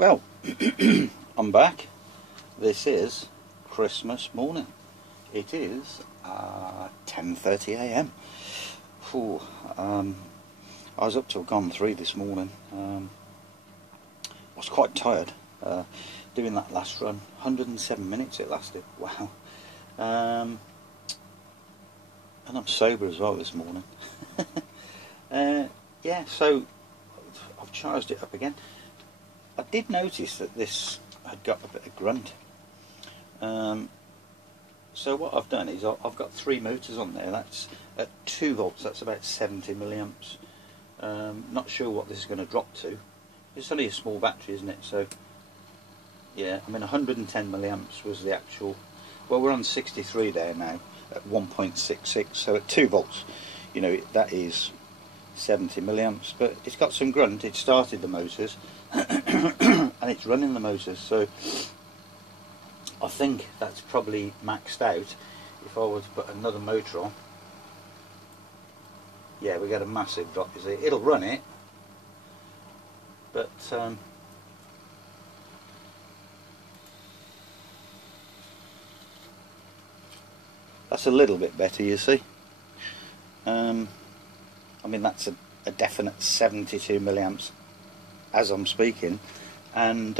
Well, I'm back. This is Christmas morning. It is 10:30 a.m. I was up till gone 3 this morning. I was quite tired doing that last run. 107 minutes it lasted. Wow. And I'm sober as well this morning. Yeah, so I've charged it up again. I did notice that this had got a bit of grunt. So what I've done is I've got 3 motors on there. That's at 2 volts, that's about 70 milliamps. Not sure what this is going to drop to. It's only a small battery, isn't it? So yeah, I mean 110 milliamps was the actual. Well, we're on 63 there now at 1.66, so at 2 volts, you know, that is 70 milliamps, but it's got some grunt. It started the motors and it's running the motors, so I think that's probably maxed out. If I were to put another motor on, yeah, we get a massive drop. You see, it'll run it, but that's a little bit better, you see. I mean, that's a definite 72 milliamps as I'm speaking, and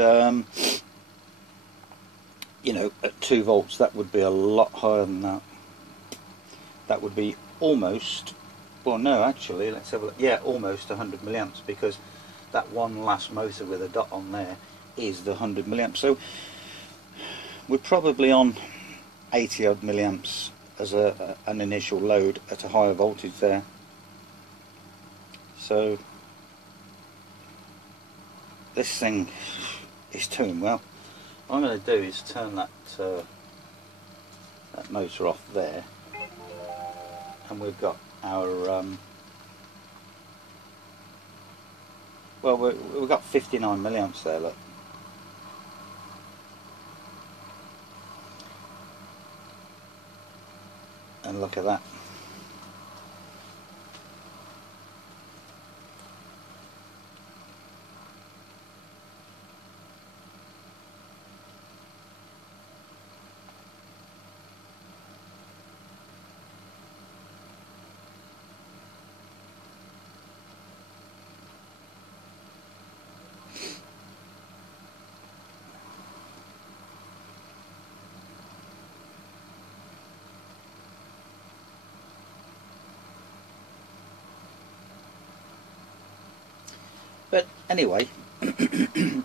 you know, at 2 volts that would be a lot higher than that. That would be almost, well no, actually, let's have a look. Yeah, almost 100 milliamps, because that one last motor with a dot on there is the 100 milliamps. So we're probably on 80 odd milliamps as an initial load at a higher voltage there. So this thing is doing well. What I'm going to do is turn that that motor off there, and we've got our well, we've got 59 milliamps there. Look, and look at that. But anyway,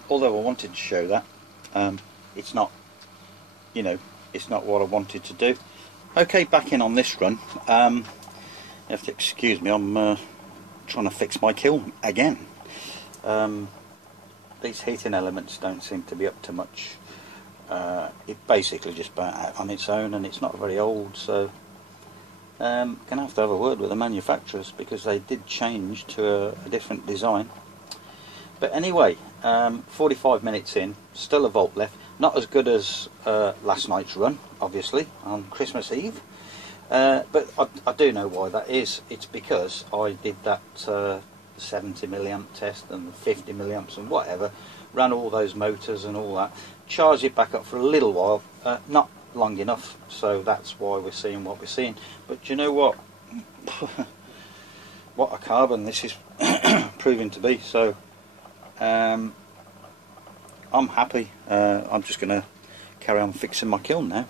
although I wanted to show that, it's not, you know, it's not what I wanted to do. Okay, back in on this run. You have to excuse me, I'm trying to fix my kiln again. These heating elements don't seem to be up to much. It basically just burnt out on its own, and it's not very old, so gonna have to have a word with the manufacturers, because they did change to a different design. But anyway, 45 minutes in, still a volt left. Not as good as last night's run, obviously, on Christmas Eve. But I do know why that is. It's because I did that 70 milliamp test and 50 milliamps and whatever, ran all those motors and all that, charged it back up for a little while, not long enough, so that's why we're seeing what we're seeing. But do you know what? What a carbon this is proving to be. So I'm happy. I'm just going to carry on fixing my kiln now.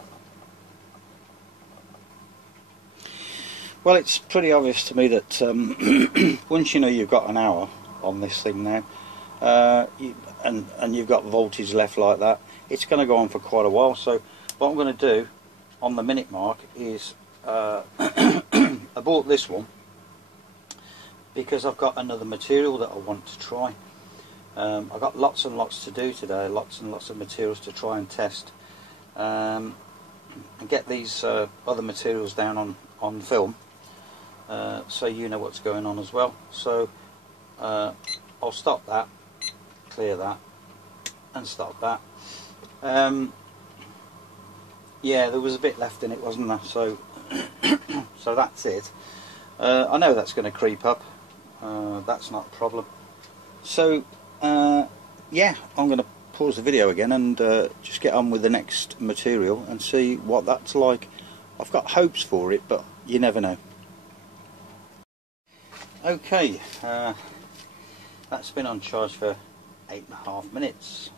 Well, it's pretty obvious to me that once you know you've got an hour on this thing now, and you've got voltage left like that, it's going to go on for quite a while. So what I'm going to do on the minute mark is I bought this one because I've got another material that I want to try. I've got lots and lots to do today, lots and lots of materials to try and test, and get these other materials down on film, so you know what's going on as well. So I'll stop that, clear that, and stop that. Yeah, there was a bit left in it, wasn't there? So so that's it. I know that's going to creep up. That's not a problem. So yeah, I'm going to pause the video again and just get on with the next material and see what that's like. I've got hopes for it, but you never know. Okay, that's been on charge for 8.5 minutes.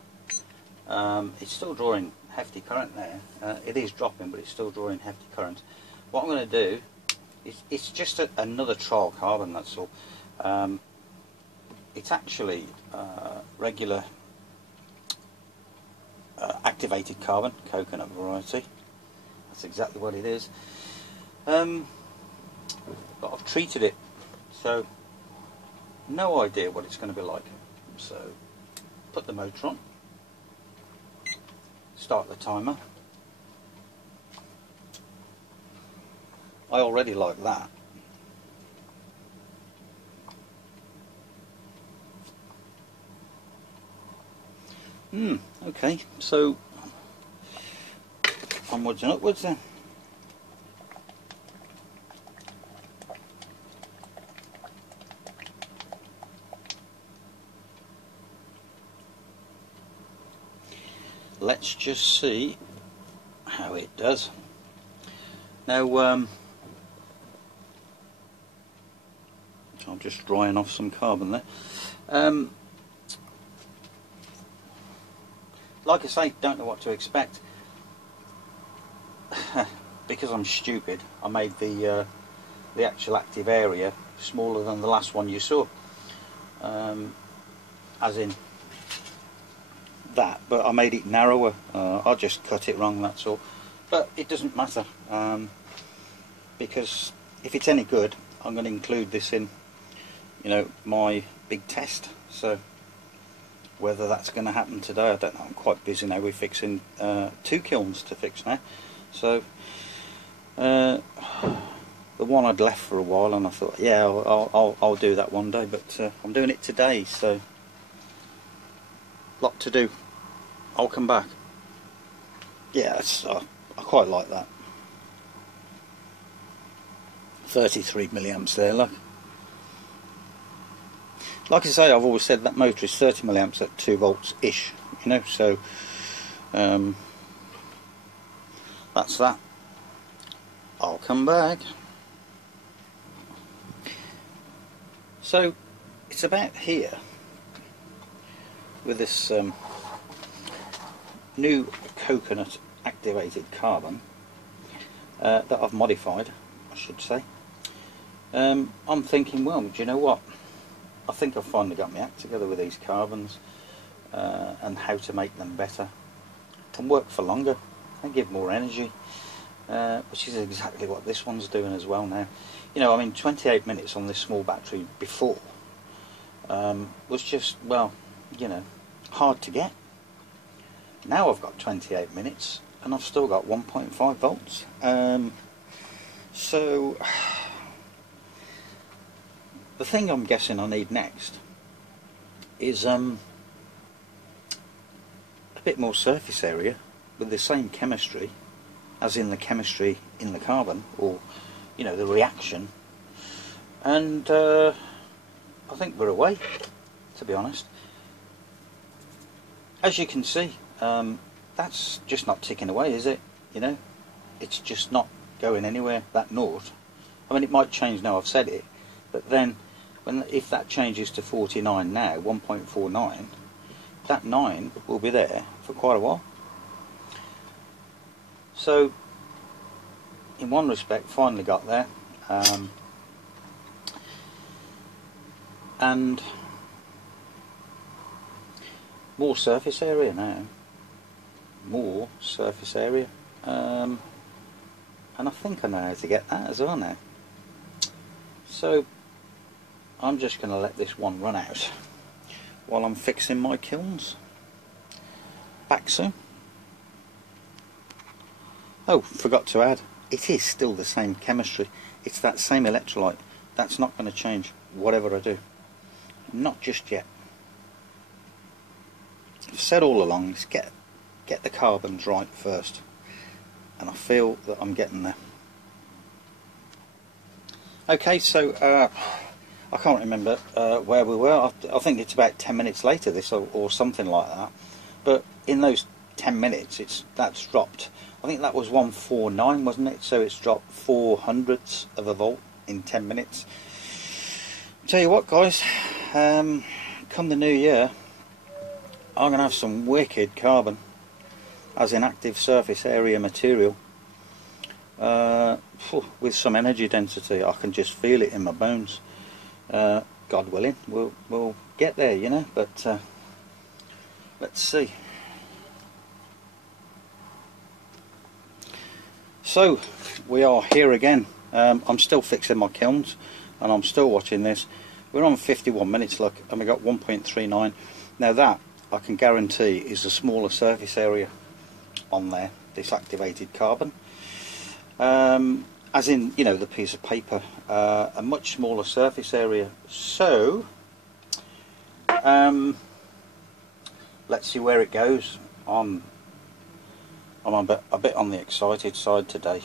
It's still drawing hefty current there. It is dropping, but it's still drawing hefty current. What I'm going to do is, it's just another trial carbon, that's all. It's actually regular activated carbon, coconut variety. That's exactly what it is. But I've treated it, so no idea what it's going to be like. So put the motor on, start the timer. I already like that. Okay, so onwards and upwards then. Let's just see how it does. Now, I'm just drying off some carbon there. Like I say, don't know what to expect. Because I'm stupid, I made the actual active area smaller than the last one you saw. As in that, but I made it narrower. I just cut it wrong, that's all. But it doesn't matter, because if it's any good, I'm going to include this in, you know, my big test. So whether that's going to happen today, I don't know. I'm quite busy now. We're fixing 2 kilns to fix now. So the one I'd left for a while, and I thought, yeah, I'll do that one day. But I'm doing it today, so lot to do. I'll come back. Yeah, I quite like that. 33 milliamps there, look. Like I say, I've always said that motor is 30 milliamps at 2 volts ish, you know, so that's that. I'll come back. So it's about here with this new coconut activated carbon that I've modified, I should say. I'm thinking, well, do you know what? I think I've finally got my act together with these carbons and how to make them better and work for longer and give more energy, which is exactly what this one's doing as well now. You know, I mean, 28 minutes on this small battery before was just, well, you know, hard to get. Now I've got 28 minutes and I've still got 1.5 volts. So the thing I'm guessing I need next is a bit more surface area with the same chemistry as in the chemistry in the carbon, or, you know, the reaction. And I think we're away, to be honest. As you can see, that's just not ticking away, is it? You know, it's just not going anywhere, that naught. I mean, it might change now I've said it, but then if that changes to 49 now, 1.49, that 9 will be there for quite a while. So in one respect, finally got there, and more surface area now, more surface area, and I think I know how to get that as well now. So I'm just going to let this one run out while I'm fixing my kilns. Back soon. Oh, forgot to add, it is still the same chemistry. It's that same electrolyte. That's not going to change whatever I do. Not just yet. I've said all along, let's get the carbons right first, and I feel that I'm getting there. Okay, so I can't remember where we were. I think it's about 10 minutes later, this, or something like that. but in those 10 minutes that's dropped. I think that was 149, wasn't it? So it's dropped 0.04 of a volt in 10 minutes. Tell you what, guys, come the new year, I'm going to have some wicked carbon, as in active surface area material, with some energy density. I can just feel it in my bones. God willing, we'll get there, you know, but let's see. So we are here again. I'm still fixing my kilns and I'm still watching this. We're on 51 minutes, look, and we got 1.39. Now that I can guarantee is a smaller surface area on there, this activated carbon, as in, you know, the piece of paper, a much smaller surface area. So let's see where it goes. I'm a bit on the excited side today.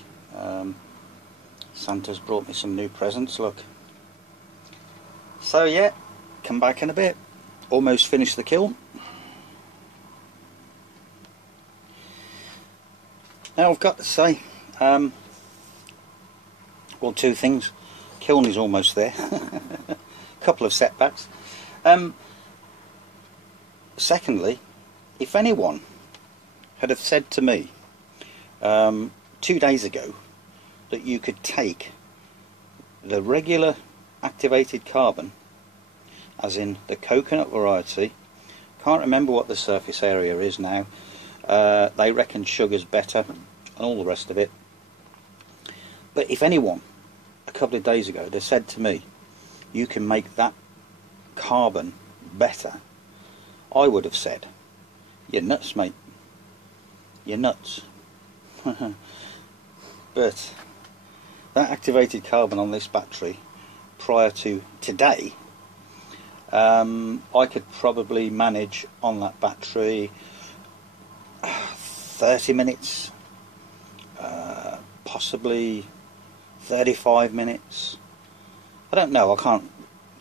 Santa's brought me some new presents, look. So yeah, come back in a bit. Almost finished the kiln. Now I've got to say, well, two things. Kiln is almost there. Couple of setbacks. Secondly, if anyone had have said to me 2 days ago that you could take the regular activated carbon, as in the coconut variety, can't remember what the surface area is now, they reckon sugar's better and all the rest of it, but if anyone a couple of days ago had said to me you can make that carbon better, I would have said, you're nuts, mate, you're nuts. But that activated carbon on this battery prior to today, I could probably manage on that battery 30 minutes, possibly 35 minutes. I don't know, I can't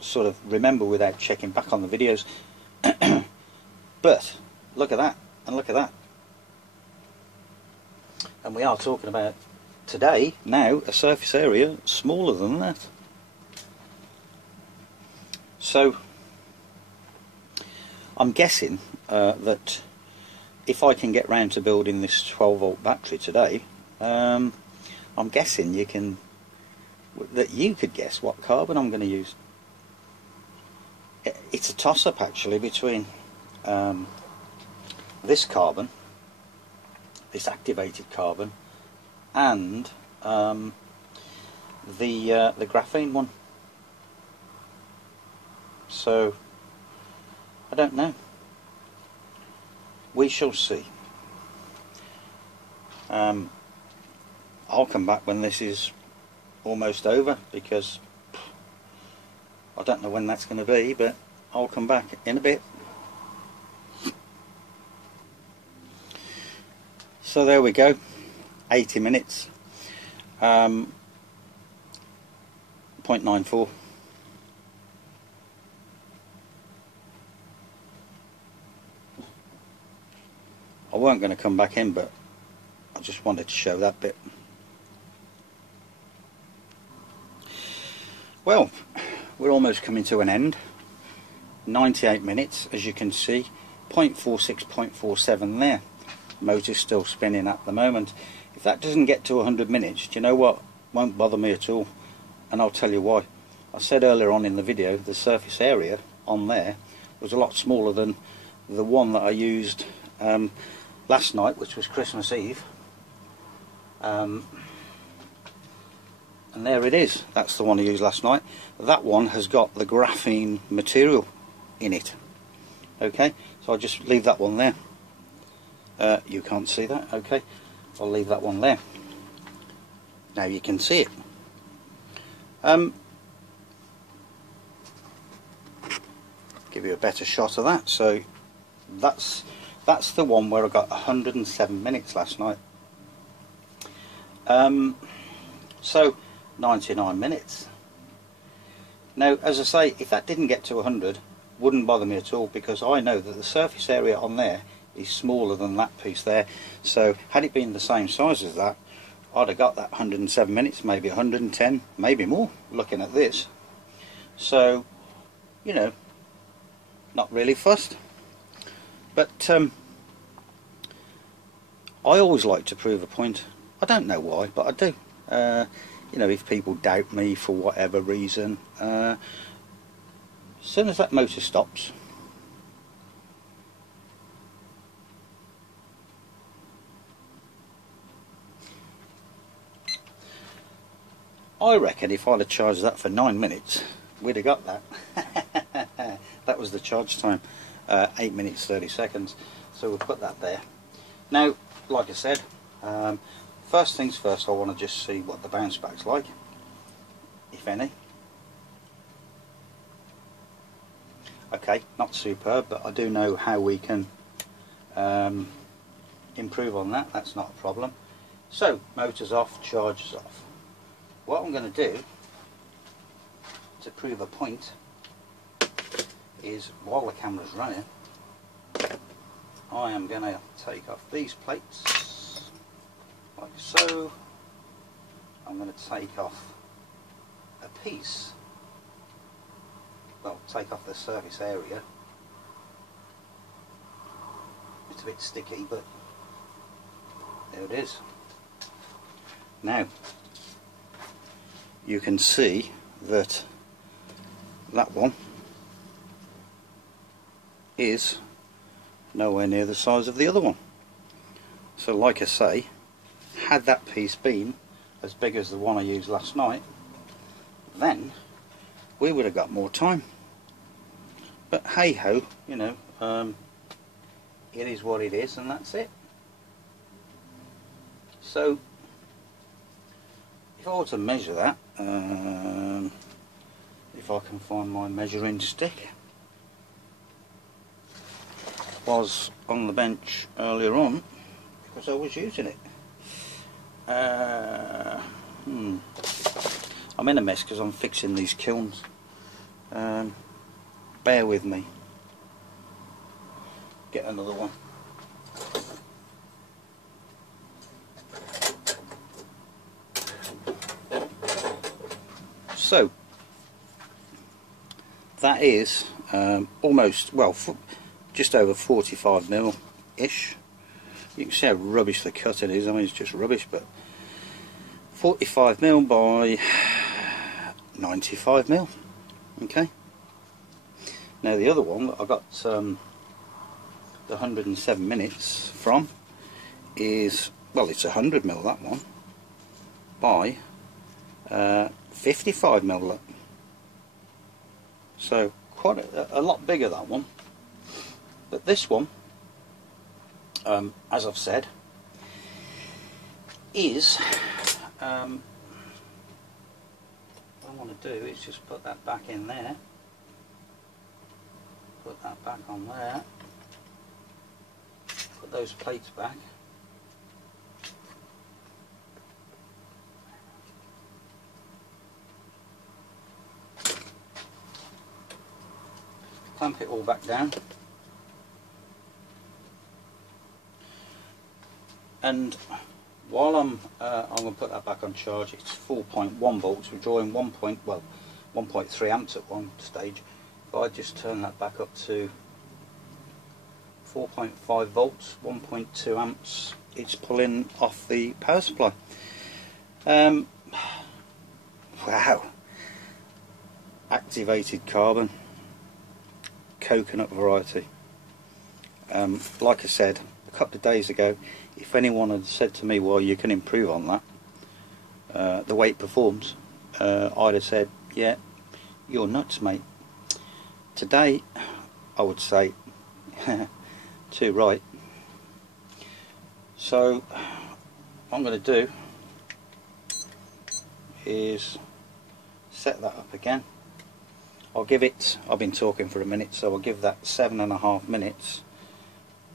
sort of remember without checking back on the videos. But look at that, and look at that. And we are talking about today now a surface area smaller than that. So I'm guessing that if I can get round to building this 12 volt battery today, I'm guessing you could guess what carbon I'm going to use. It's a toss-up actually between this carbon, this activated carbon, and the graphene one. So I don't know. We shall see. I'll come back when this is almost over, because I don't know when that's going to be, but I'll come back in a bit. So there we go, 80 minutes, 0.94. I weren't going to come back in, but I just wanted to show that bit. Well, we're almost coming to an end. 98 minutes, as you can see, 0.46, 0.47 there. Motor's still spinning at the moment. If that doesn't get to 100 minutes, do you know what? Won't bother me at all, and I'll tell you why. I said earlier on in the video the surface area on there was a lot smaller than the one that I used last night, which was Christmas Eve, and there it is. That's the one I used last night. That one has got the graphene material in it. Okay, so I'll just leave that one there. You can't see that, okay, I'll leave that one there. Now you can see it. Give you a better shot of that. So that's the one where I got 107 minutes last night. So 99 minutes. Now, as I say, if that didn't get to 100, wouldn't bother me at all, because I know that the surface area on there is smaller than that piece there. So had it been the same size as that, I'd have got that 107 minutes, maybe 110, maybe more, looking at this. So, you know, not really fussed. But I always like to prove a point. I don't know why, but I do. You know, if people doubt me for whatever reason, as soon as that motor stops, I reckon if I'd have charged that for 9 minutes, we'd have got that. That was the charge time, 8 minutes 30 seconds. So we'll put that there. Now, like I said, first things first, I want to just see what the bounce back's like, if any. Okay, not superb, but I do know how we can improve on that. That's not a problem. So, motor's off, charger's off. What I'm going to do to prove a point is, while the camera's running, I am going to take off these plates like so. I'm going to take off a piece, well, take off the surface area. It's a bit sticky, but there it is. Now you can see that that one is nowhere near the size of the other one. So like I say, had that piece been as big as the one I used last night, then we would have got more time. But hey ho, you know, it is what it is, and that's it. So if I were to measure that, if I can find my measuring stick, was on the bench earlier on because I was using it. I'm in a mess because I'm fixing these kilns. Bear with me. Get another one. So that is almost, well, just over 45 mil ish. You can see how rubbish the cut it is. I mean, it's just rubbish, but 45 mil by 95 mil. Okay. Now the other one that I got the 107 minutes from is, well, it's 100 mil, that one, by 55 mil. So quite a lot bigger, that one. But this one, as I've said, is what I want to do is just put that back in there, put that back on there, put those plates back, clamp it all back down, and while I'm going to put that back on charge, it's 4.1 volts. We're drawing 1.3 amps at one stage. If I just turn that back up to 4.5 volts, 1.2 amps, it's pulling off the power supply. Wow, activated carbon, coconut variety. Like I said a couple of days ago, if anyone had said to me, well, you can improve on that, the way it performs, I'd have said, yeah, you're nuts, mate. Today I would say too right. So what I'm going to do is set that up again. I'll give it, I've been talking for a minute, so I'll give that 7.5 minutes,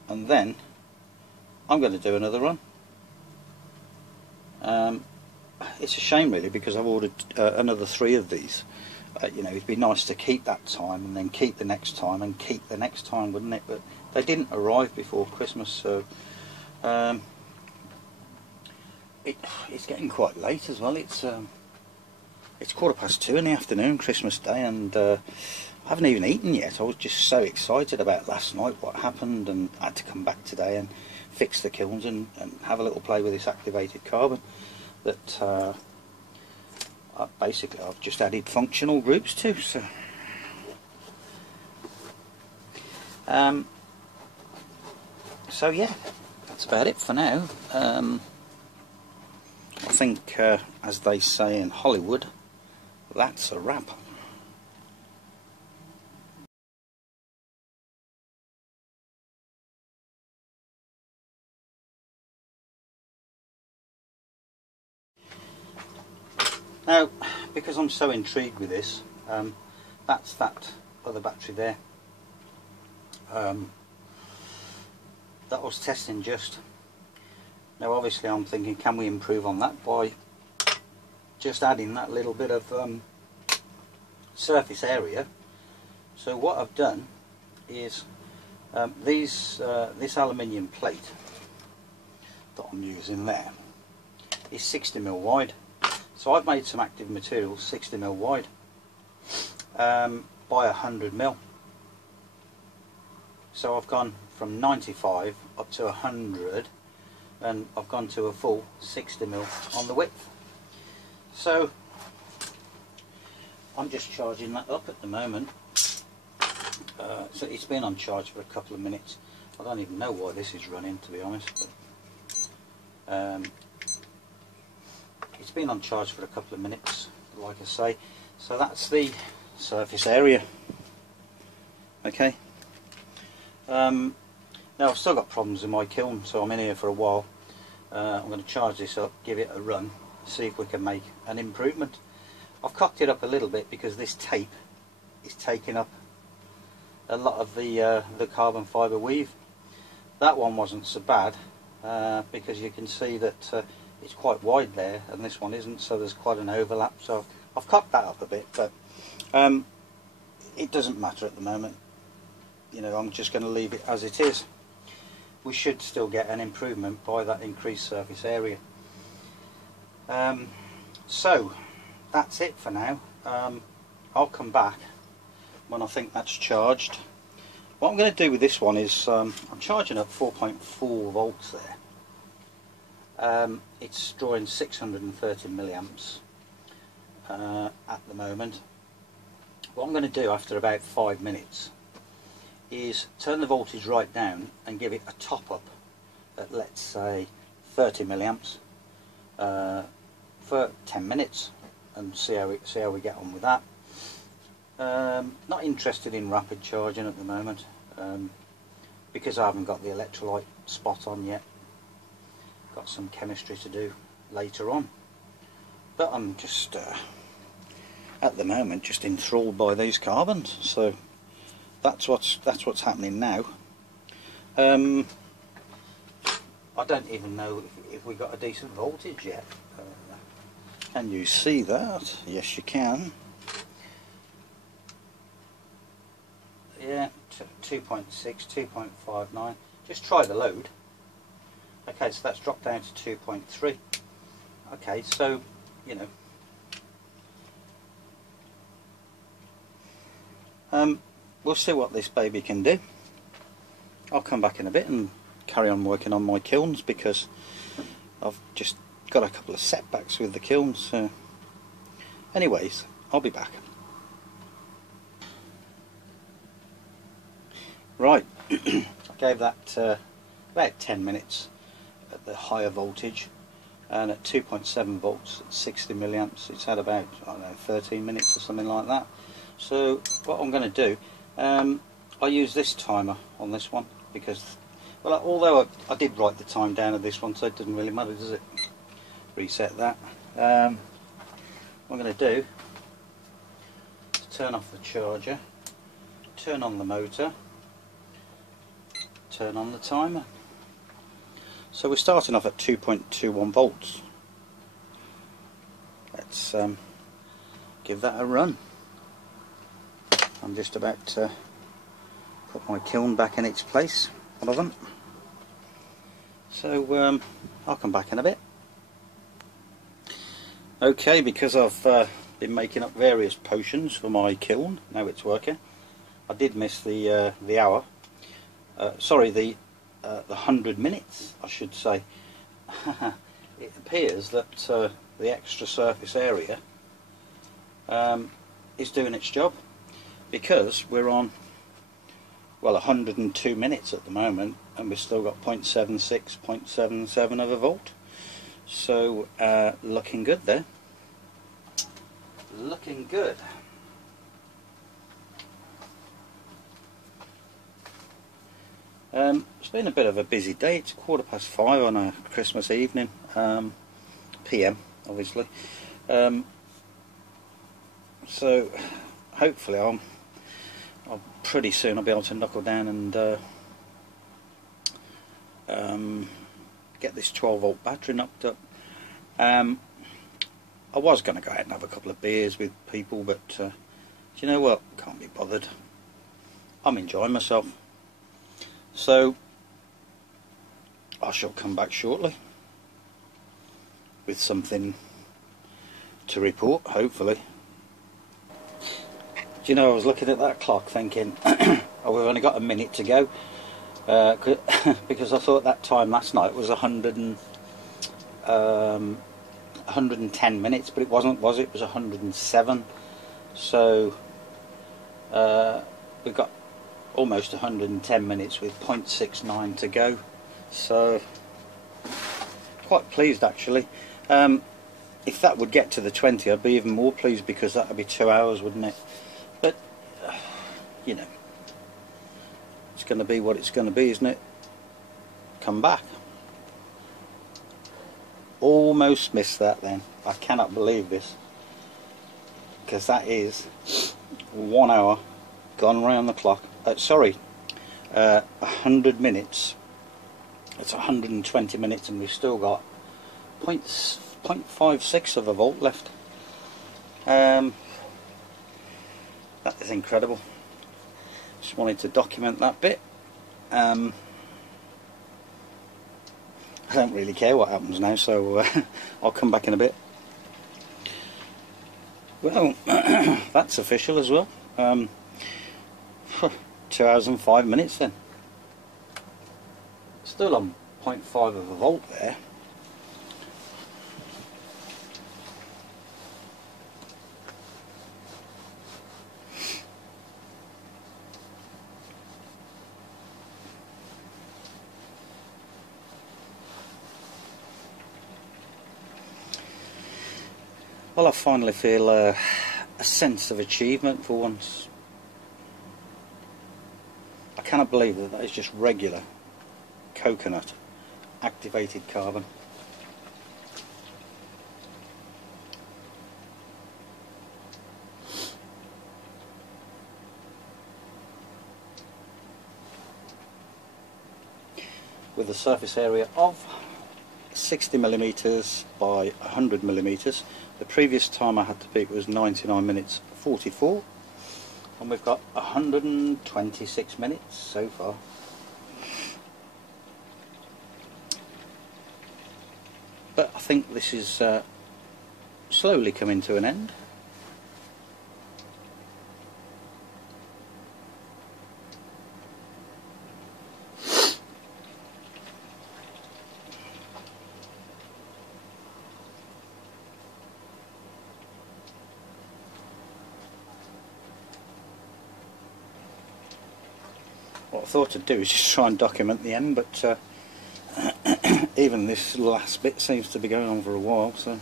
and then I'm going to do another run. It's a shame really, because I've ordered another 3 of these. You know, it'd be nice to keep that time and then keep the next time and keep the next time, wouldn't it? But they didn't arrive before Christmas, so it's getting quite late as well. It's 2:15 in the afternoon, Christmas Day, and I haven't even eaten yet. I was just so excited about last night, what happened, and I had to come back today and fix the kilns and have a little play with this activated carbon that basically I've just added functional groups to. So yeah, that's about it for now. I think, as they say in Hollywood, that's a wrap. Now, because I'm so intrigued with this, that's that other battery there. That was testing just. Now obviously I'm thinking, can we improve on that by just adding that little bit of surface area? So what I've done is this aluminium plate that I'm using there is 60mm wide. So I've made some active materials 60mm wide by 100mm. So I've gone from 95 up to 100, and I've gone to a full 60mm on the width. So I'm just charging that up at the moment. So it's been on charge for a couple of minutes. I don't even know why this is running, to be honest, but it's been on charge for a couple of minutes, like I say. So that's the surface area. Okay. Now I've still got problems in my kiln, so I'm in here for a while. I'm going to charge this up, give it a run, see if we can make an improvement. I've cocked it up a little bit because this tape is taking up a lot of the carbon fibre weave. That one wasn't so bad because you can see that it's quite wide there, and this one isn't, so there's quite an overlap. So I've cocked that up a bit, but it doesn't matter at the moment. You know, I'm just going to leave it as it is. We should still get an improvement by that increased surface area. So that's it for now. I'll come back when I think that's charged. What I'm going to do with this one is I'm charging up 4.4 volts there. It's drawing 630 milliamps at the moment. What I'm going to do after about 5 minutes is turn the voltage right down and give it a top up at, let's say, 30 milliamps for 10 minutes and see how we get on with that. Not interested in rapid charging at the moment because I haven't got the electrolyte spot on yet. Got some chemistry to do later on, but I'm just at the moment just enthralled by these carbons. So that's what's happening now. I don't even know if we got a decent voltage yet. Can you see that? Yes, you can. Yeah, 2.6, 2.59. Just try the load. Okay, so that's dropped down to 2.3. Okay, so, you know, we'll see what this baby can do. I'll come back in a bit and carry on working on my kilns because I've just got a couple of setbacks with the kilns. So anyways, I'll be back. Right, I gave that about 10 minutes at the higher voltage, and at 2.7 volts at 60 milliamps it's had about, I don't know, 13 minutes or something like that. So what I'm going to do, I use this timer on this one because, well, although I did write the time down of this one, so it doesn't really matter, does it? Reset that. What I'm going to do is turn off the charger, turn on the motor, turn on the timer. So we're starting off at 2.21 volts. Let's give that a run. I'm just about to put my kiln back in its place, one of them. So I'll come back in a bit. Okay, because I've been making up various potions for my kiln, now it's working. I did miss the hour. Sorry, the 100 minutes, I should say. It appears that the extra surface area is doing its job, because we're on, well, 102 minutes at the moment, and we've still got 0.76, 0.77 of a volt. So looking good there. Looking good. It's been a bit of a busy day. It's 5:15 on a Christmas evening, PM obviously. So hopefully I'll pretty soon I'll be able to knuckle down and get this 12 volt battery knocked up. I was going to go out and have a couple of beers with people, but do you know what? Can't be bothered. I'm enjoying myself. So I shall come back shortly with something to report, hopefully. Do you know, I was looking at that clock thinking, oh, we've only got a minute to go, because I thought that time last night was 110 minutes, but it wasn't, was it? It was 107. So we've got almost 110 minutes with 0.69 to go. So quite pleased actually. If that would get to the 20, I'd be even more pleased, because that would be 2 hours, wouldn't it? But you know, it's going to be what it's going to be, isn't it? Come back. Almost missed that then. I cannot believe this, because that is 1 hour gone round the clock. Sorry, 100 minutes. It's 120 minutes, and we've still got 0.56 of a volt left. That is incredible. Just wanted to document that bit. I don't really care what happens now, so I'll come back in a bit. Well, that's official as well. 2 hours and 5 minutes then. Still on 0.5 of a volt there. Well, I finally feel a sense of achievement for once. I cannot believe that that is just regular coconut activated carbon. With a surface area of 60mm by 100mm. The previous time I had to peak was 99 minutes 44, and we've got 126 minutes so far. But I think this is slowly coming to an end. What I thought I'd do is just try and document the end, but even this last bit seems to be going on for a while, so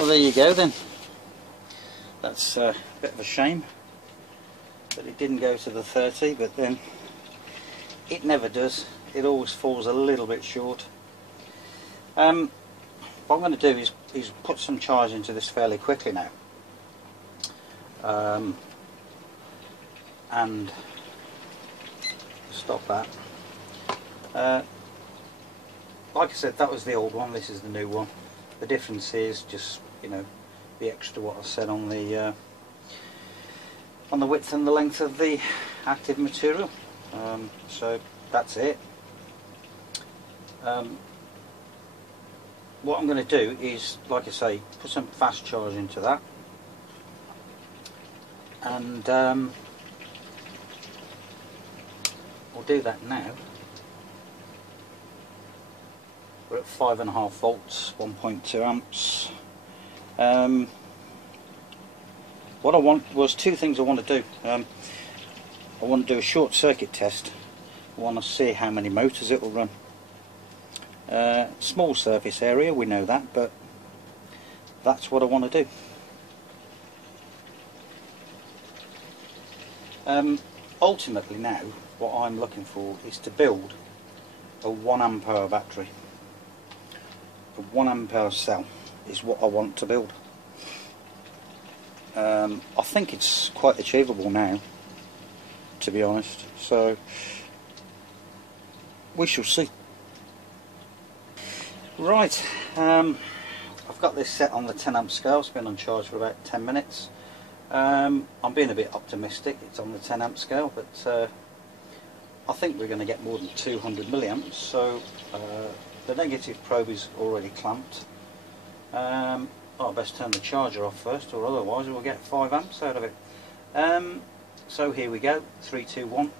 Well, there you go then. That's a bit of a shame that it didn't go to the 30, but then it never does. It always falls a little bit short. What I'm going to do is put some charge into this fairly quickly now. And stop that. Like I said, that was the old one, this is the new one. The difference is just, you know, the extra what I said on the width and the length of the active material. So that's it. What I'm going to do is, like I say, put some fast charge into that, and we'll do that now. We're at 5.5 volts, 1.2 amps. What I want was two things I want to do. I want to do a short circuit test. I want to see how many motors it will run. Small surface area, we know that, but that's what I want to do. Ultimately now, what I'm looking for is to build a 1 amp hour battery. A 1 amp hour cell is what I want to build. I think it's quite achievable now, to be honest, so we shall see. Right, I've got this set on the 10 amp scale. It's been on charge for about 10 minutes. I'm being a bit optimistic, it's on the 10 amp scale, but I think we're going to get more than 200 milliamps, so the negative probe is already clamped. I'll best turn the charger off first, or otherwise we'll get 5 amps out of it. So here we go, 3, 2, 1.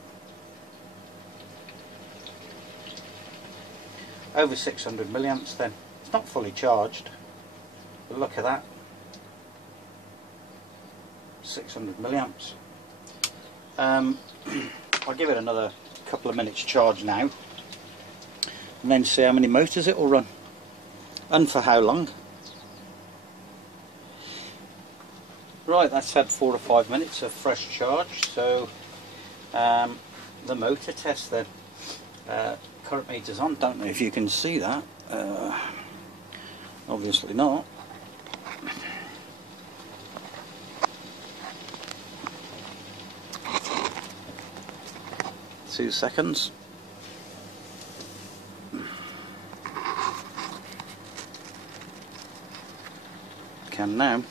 Over 600 milliamps then. It's not fully charged, but look at that. 600 milliamps. I'll give it another couple of minutes charge now, and then see how many motors it will run, and for how long. Right, that's had 4 or 5 minutes of fresh charge, so the motor test then. Current meter's on, don't know if you can see that, obviously not. Two seconds. Can now.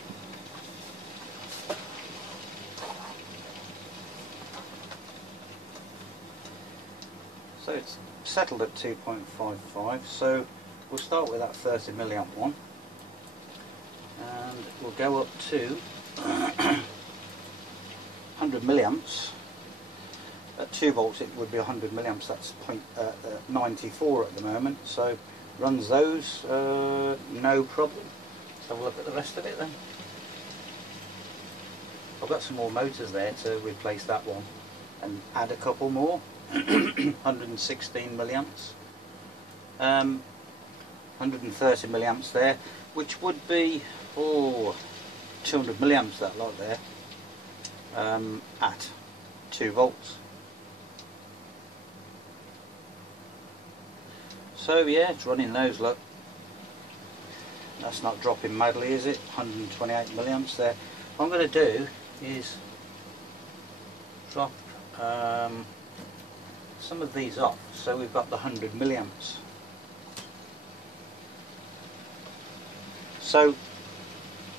So it's settled at 2.55, so we'll start with that 30 milliamp one, and we'll go up to 100 milliamps. At 2 volts it would be 100 milliamps, that's 0.94 at the moment, so runs those, no problem. Let's have a look at the rest of it then. I've got some more motors there to replace that one and add a couple more. 116 milliamps, 130 milliamps there, which would be 200 milliamps, that lot there, at 2 volts. So yeah, it's running those, look. That's not dropping madly, is it? 128 milliamps there. What I'm going to do is drop some of these off, so we've got the 100 milliamps. So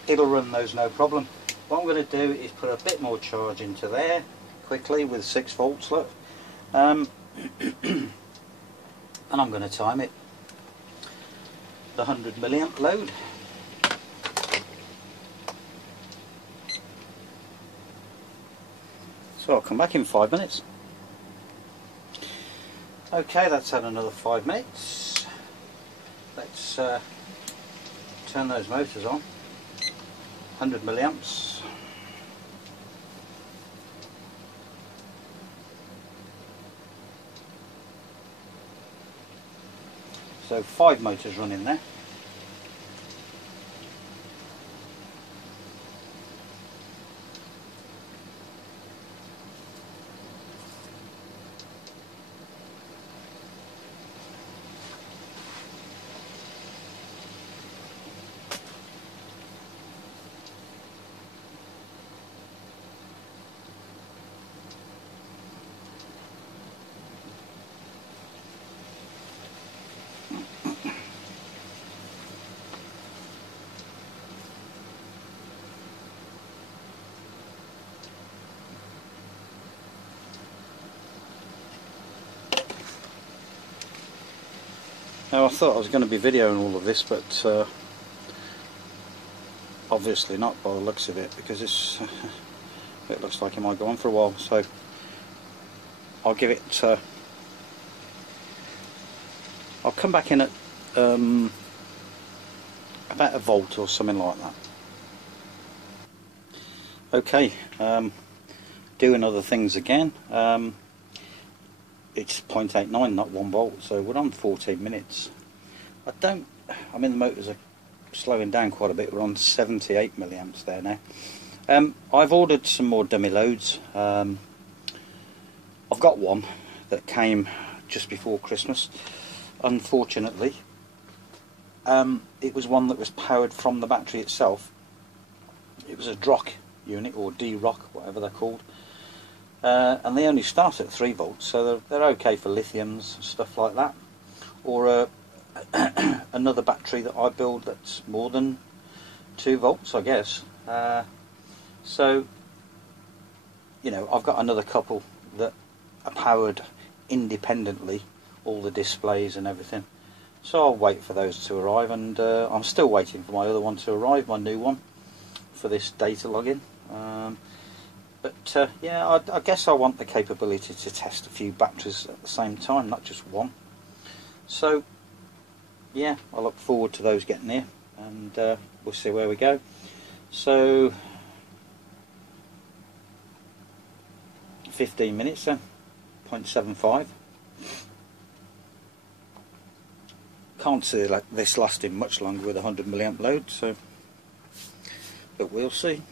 it'll run those no problem. What I'm going to do is put a bit more charge into there quickly with 6 volts, look. And I'm going to time it. The 100 milliamp load. So I'll come back in 5 minutes. Okay, that's had another 5 minutes. Let's turn those motors on. 100 milliamps. So 5 motors running there. Now I thought I was going to be videoing all of this, but obviously not by the looks of it, because it looks like it might go on for a while, so I'll give it I'll come back in at about a volt or something like that. Okay, doing other things again. It's 0.89, not 1 volt, so we're on 14 minutes. I mean, the motors are slowing down quite a bit. We're on 78 milliamps there now. I've ordered some more dummy loads. I've got one that came just before Christmas. Unfortunately, it was one that was powered from the battery itself. It was a DROC unit, or D-ROC, whatever they're called, and they only start at 3 volts, so they're okay for lithiums, stuff like that, or another battery that I build that's more than 2 volts, I guess. So, you know, I've got another couple that are powered independently, all the displays and everything, so I'll wait for those to arrive, and I'm still waiting for my other one to arrive, my new one, for this data login. But yeah, I guess I want the capability to test a few batteries at the same time, not just one. So yeah, I look forward to those getting here, and we'll see where we go. So 15 minutes then, 0.75. Can't see this lasting much longer with a 100 milliamp load, so, but we'll see.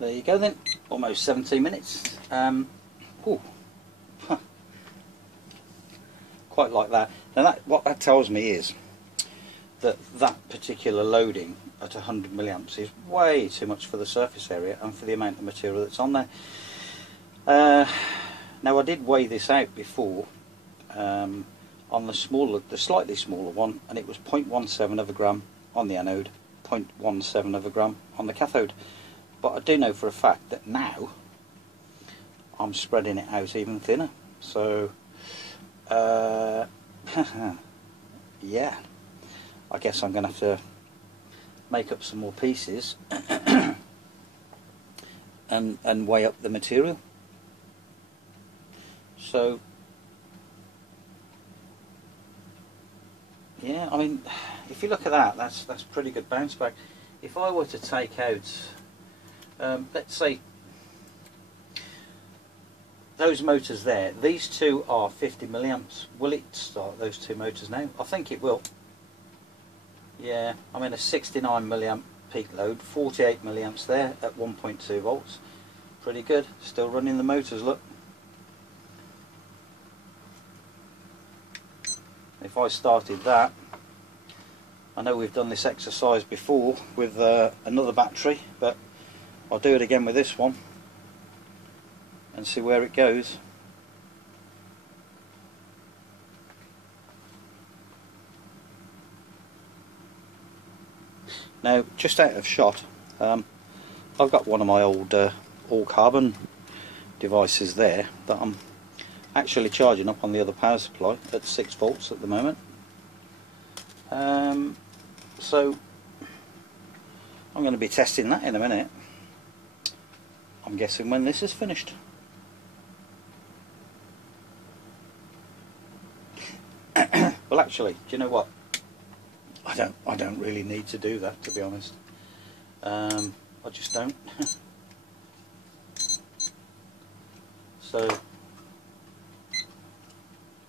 There you go then, almost 17 minutes. Ooh. Quite like that. Now what that tells me is that particular loading at 100 milliamps is way too much for the surface area and for the amount of material that's on there. Now I did weigh this out before on the slightly smaller one, and it was 0.17 of a gram on the anode, 0.17 of a gram on the cathode. But I do know for a fact that now I'm spreading it out even thinner. So yeah, I guess I'm going to have to make up some more pieces and weigh up the material. So yeah, I mean, if you look at that, that's pretty good bounce back. If I were to take out, let's say, those motors there, these two are 50 milliamps. Will it start those two motors now? I think it will. Yeah, I'm in a 69 milliamp peak load, 48 milliamps there at 1.2 volts. Pretty good. Still running the motors, look. If I started that, I know we've done this exercise before with another battery, but I'll do it again with this one and see where it goes. Now, just out of shot, I've got one of my old all carbon devices there that I'm actually charging up on the other power supply at 6 volts at the moment. So I'm going to be testing that in a minute. I'm guessing when this is finished. Well, actually, do you know what? I don't really need to do that, to be honest. I just don't. So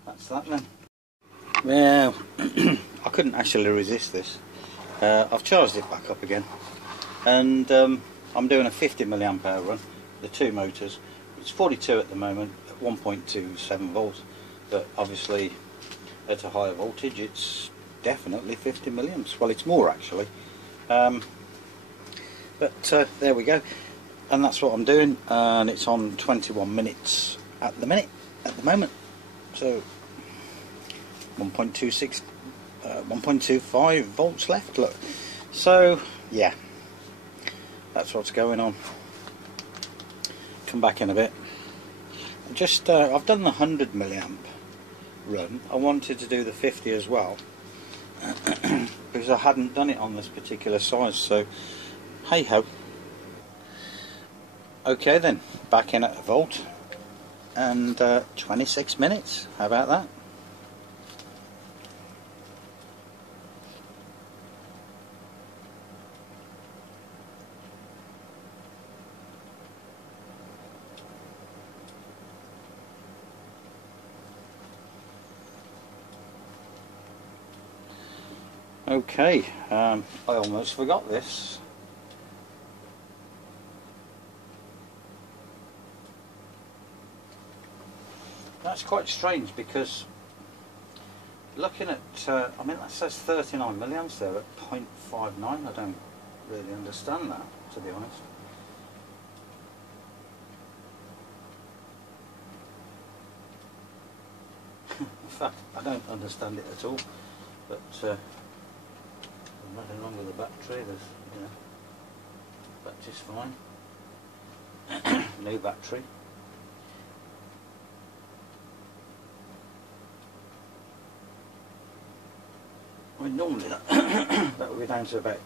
that's that then. Well, I couldn't actually resist this. I've charged it back up again, and I'm doing a 50 milliamp hour run, the two motors. It's 42 at the moment at 1.27 volts, but obviously at a higher voltage it's definitely 50 milliamps. Well, it's more actually, but there we go, and that's what I'm doing, and it's on 21 minutes at the moment. So 1.26 1.25 volts left, look. So yeah, that's what's going on. Come back in a bit. Just I've done the 100 milliamp run. I wanted to do the 50 as well because I hadn't done it on this particular size, so hey ho. Okay then, back in at a volt and 26 minutes, how about that? Okay, I almost forgot this. That's quite strange because looking at, I mean that says 39 milliamps there at 0.59, I don't really understand that, to be honest. In fact, I don't understand it at all, but there's nothing wrong with the battery, there's, you know, battery's fine. New battery. I mean, normally that would be down to about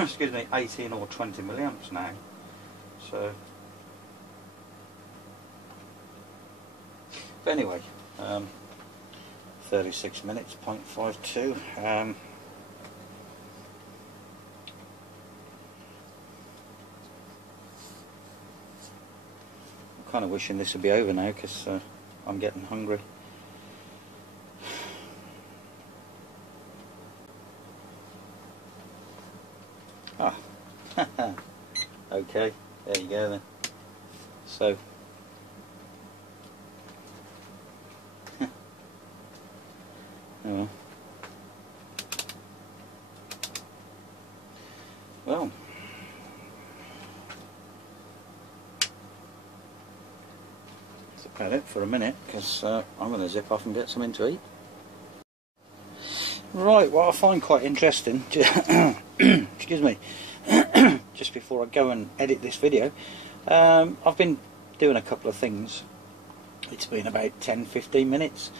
excuse me, 18 or 20 milliamps now. So, but anyway, 36 minutes, 0.52. I'm kind of wishing this would be over now because I'm getting hungry. Ah, okay, there you go then. So, oh. Well, that's about it for a minute because I'm going to zip off and get something to eat. Right, what I find quite interesting, excuse me, just before I go and edit this video, I've been doing a couple of things. It's been about 10-15 minutes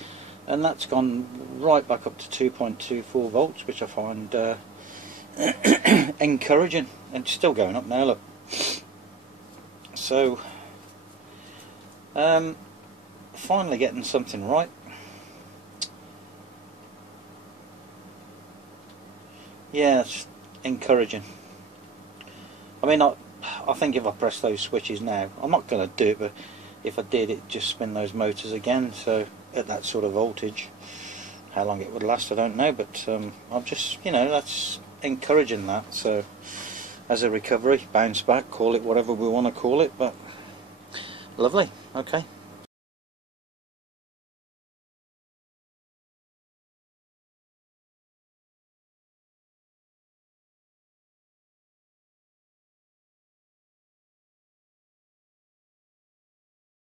and that's gone right back up to 2.24 volts, which I find encouraging, and it's still going up now, look. So finally getting something right. Yeah, it's encouraging. I mean, I think if I press those switches now, I'm not going to do it, but if I did, it'd just spin those motors again. So at that sort of voltage, how long it would last, I don't know. But I'm just, you know, that's encouraging that. So as a recovery, bounce back, call it whatever we want to call it. But lovely. Okay.